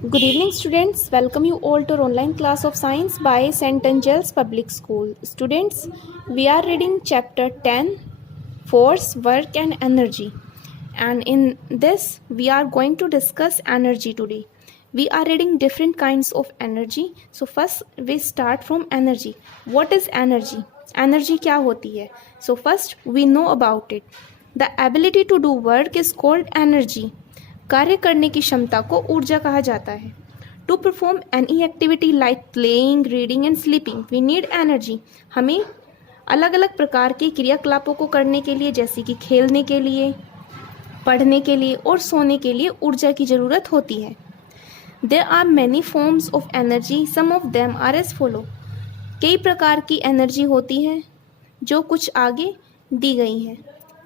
Good evening, students. Welcome you all to our online class of science by St. Angel's Public School. Students, we are reading chapter 10, Force, Work and Energy. And in this, we are going to discuss energy today. We are reading different kinds of energy. So first, we start from energy. What is energy? Energy क्या होती है? So first, we know about it. The ability to do work is called energy. कार्य करने की क्षमता को ऊर्जा कहा जाता है. To perform any activity like playing, reading and sleeping we need energy. हमें अलग अलग प्रकार के क्रियाकलापों को करने के लिए, जैसे कि खेलने के लिए, पढ़ने के लिए और सोने के लिए ऊर्जा की ज़रूरत होती है. There are many forms of energy, some of them are as follow. कई प्रकार की एनर्जी होती है जो कुछ आगे दी गई हैं.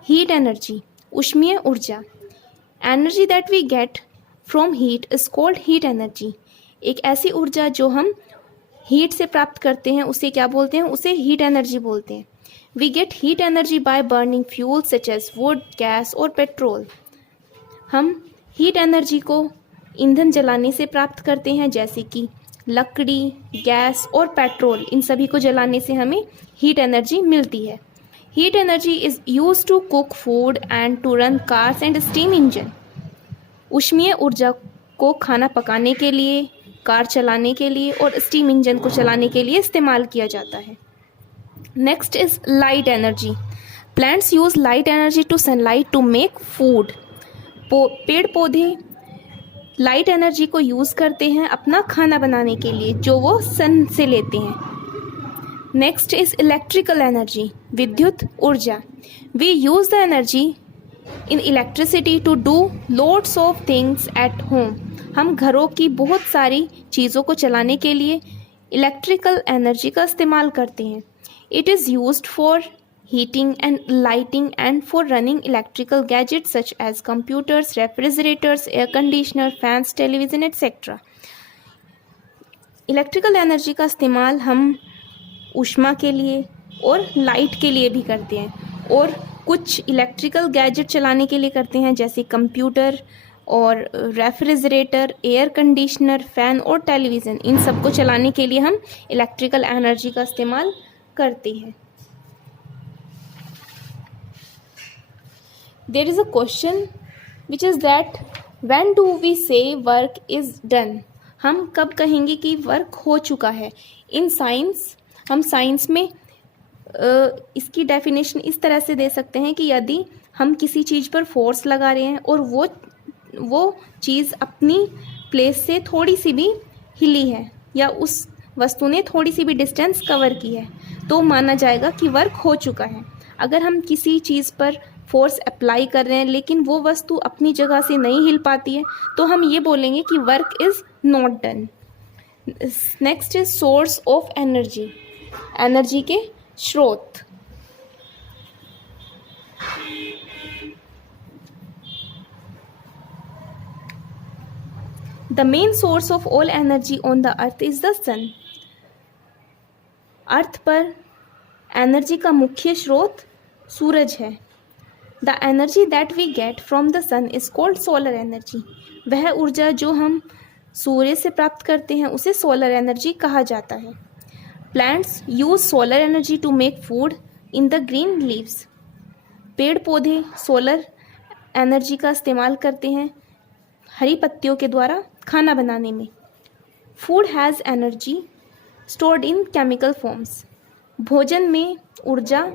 हीट एनर्जी, ऊष्मीय ऊर्जा. Energy that we get from heat is called heat energy. एक ऐसी ऊर्जा जो हम हीट से प्राप्त करते हैं उसे क्या बोलते हैं? उसे हीट एनर्जी बोलते हैं. We get heat energy by burning fuel such as wood, gas और पेट्रोल. हम हीट एनर्जी को ईंधन जलाने से प्राप्त करते हैं, जैसे कि लकड़ी, गैस और पेट्रोल. इन सभी को जलाने से हमें हीट एनर्जी मिलती है. Heat energy is use to cook food and to run cars and steam engine. ऊष्मीय ऊर्जा को खाना पकाने के लिए, कार चलाने के लिए और स्टीम इंजन को चलाने के लिए इस्तेमाल किया जाता है. Next is light energy. Plants use light energy to sunlight to make food. पेड़ पौधे लाइट एनर्जी को यूज़ करते हैं अपना खाना बनाने के लिए, जो वो सन से लेते हैं. नेक्स्ट इज इलेक्ट्रिकल एनर्जी, विद्युत ऊर्जा. We use the energy in electricity to do loads of things at home. हम घरों की बहुत सारी चीज़ों को चलाने के लिए इलेक्ट्रिकल एनर्जी का इस्तेमाल करते हैं. It is used for heating and lighting and for running electrical gadgets such as computers, refrigerators, air conditioner, fans, television etc. Electrical energy का इस्तेमाल हम ऊष्मा के लिए और लाइट के लिए भी करते हैं, और कुछ इलेक्ट्रिकल गैजेट चलाने के लिए करते हैं, जैसे कंप्यूटर और रेफ्रिजरेटर, एयर कंडीशनर, फ़ैन और टेलीविज़न. इन सब को चलाने के लिए हम इलेक्ट्रिकल एनर्जी का इस्तेमाल करते हैं. There is a question which is that when do we say work is done? हम कब कहेंगे कि वर्क हो चुका है? इन साइंस, हम साइंस में इसकी डेफिनेशन इस तरह से दे सकते हैं कि यदि हम किसी चीज़ पर फोर्स लगा रहे हैं और वो चीज़ अपनी प्लेस से थोड़ी सी भी हिली है या उस वस्तु ने थोड़ी सी भी डिस्टेंस कवर की है, तो माना जाएगा कि वर्क हो चुका है. अगर हम किसी चीज़ पर फोर्स अप्लाई कर रहे हैं लेकिन वो वस्तु अपनी जगह से नहीं हिल पाती है, तो हम ये बोलेंगे कि work is not done. Next is source of energy, energy के स्रोत. The main source of all energy on the earth is the sun. Earth पर एनर्जी का मुख्य स्रोत सूरज है. The energy that we get from the sun is called solar energy. वह ऊर्जा जो हम सूर्य से प्राप्त करते हैं उसे सोलर एनर्जी कहा जाता है. Plants use solar energy to make food in the green leaves. पेड़ पौधे सोलर एनर्जी का इस्तेमाल करते हैं हरी पत्तियों के द्वारा खाना बनाने में. Food has energy stored in chemical forms. भोजन में ऊर्जा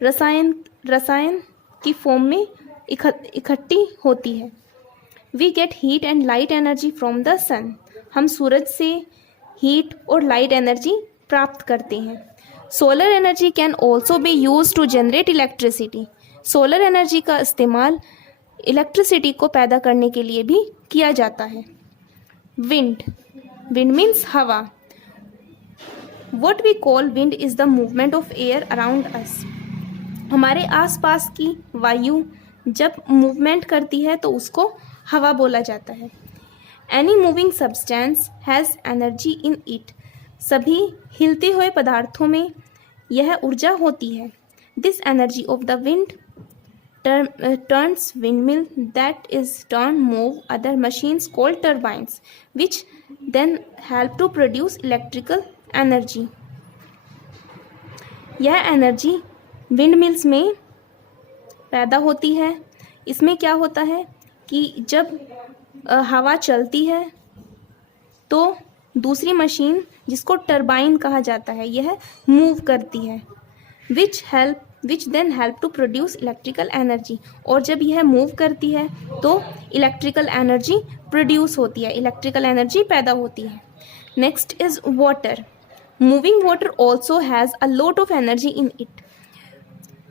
रसायन की फॉर्म में इकट्ठी होती है. We get heat and light energy from the sun. हम सूरज से हीट और लाइट एनर्जी प्राप्त करते हैं. Solar energy can also be use to generate electricity. Solar energy का इस्तेमाल इलेक्ट्रिसिटी को पैदा करने के लिए भी किया जाता है. विंड, विंड मीन्स हवा. What we call wind is the movement of air around us. हमारे आसपास की वायु जब मूवमेंट करती है तो उसको हवा बोला जाता है. Any moving substance has energy in it. सभी हिलते हुए पदार्थों में यह ऊर्जा होती है. This energy of the wind turns windmill, that is turn move other machines called turbines, which then help to produce electrical energy. यह एनर्जी विंड मिल्स में पैदा होती है. इसमें क्या होता है कि जब हवा चलती है तो दूसरी मशीन जिसको टरबाइन कहा जाता है यह मूव करती है, which then help to produce electrical energy. और जब यह मूव करती है तो इलेक्ट्रिकल एनर्जी प्रोड्यूस होती है, इलेक्ट्रिकल एनर्जी पैदा होती है. Next is water. Moving water also has a lot of energy in it.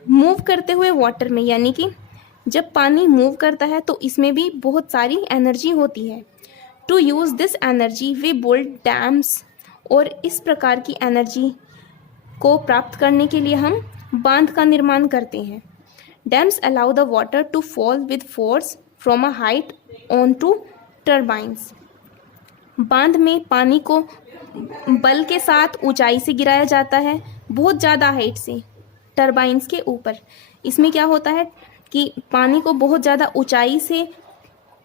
Move करते हुए वाटर में, यानी कि जब पानी मूव करता है तो इसमें भी बहुत सारी एनर्जी होती है. To use this energy we build dams. और इस प्रकार की एनर्जी को प्राप्त करने के लिए हम बांध का निर्माण करते हैं. Dams allow the water to fall with force from a height on to turbines. बांध में पानी को बल के साथ ऊंचाई से गिराया जाता है, बहुत ज़्यादा हाइट से, टर्बाइंस के ऊपर. इसमें क्या होता है कि पानी को बहुत ज़्यादा ऊंचाई से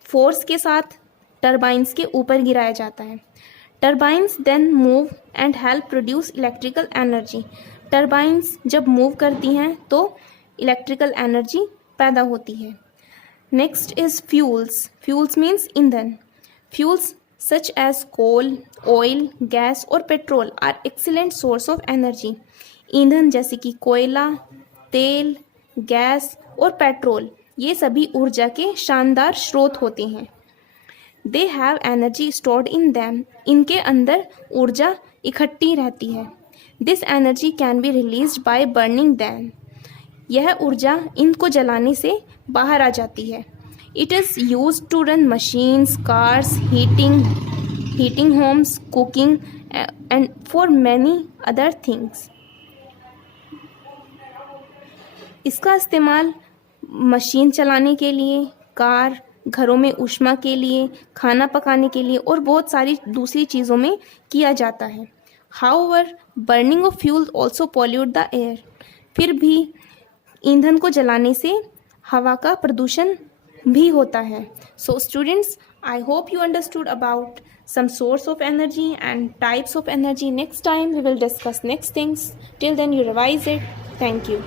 फोर्स के साथ टर्बाइंस के ऊपर गिराया जाता है. Turbines then move and help produce electrical energy. Turbines जब मूव करती हैं तो इलेक्ट्रिकल एनर्जी पैदा होती है. Next is fuels. Fuels means ईंधन. Fuels such as coal, oil, gas और petrol are excellent source of energy. ईंधन जैसे कि कोयला, तेल, गैस और पेट्रोल ये सभी ऊर्जा के शानदार स्रोत होते हैं. They have energy stored in them. इनके अंदर ऊर्जा इकट्ठी रहती है. This energy can be released by burning them. यह ऊर्जा इनको जलाने से बाहर आ जाती है. It is used to run machines, cars, heating homes, cooking, and for many other things. इसका इस्तेमाल मशीन चलाने के लिए, कार, घरों में ऊष्मा के लिए, खाना पकाने के लिए और बहुत सारी दूसरी चीज़ों में किया जाता है. However, burning of fuel also pollute the air. फिर भी ईंधन को जलाने से हवा का प्रदूषण भी होता है. So students, I hope you understood about some source of energy and types of energy. Next time we will discuss next things. Till then you revise it. Thank you.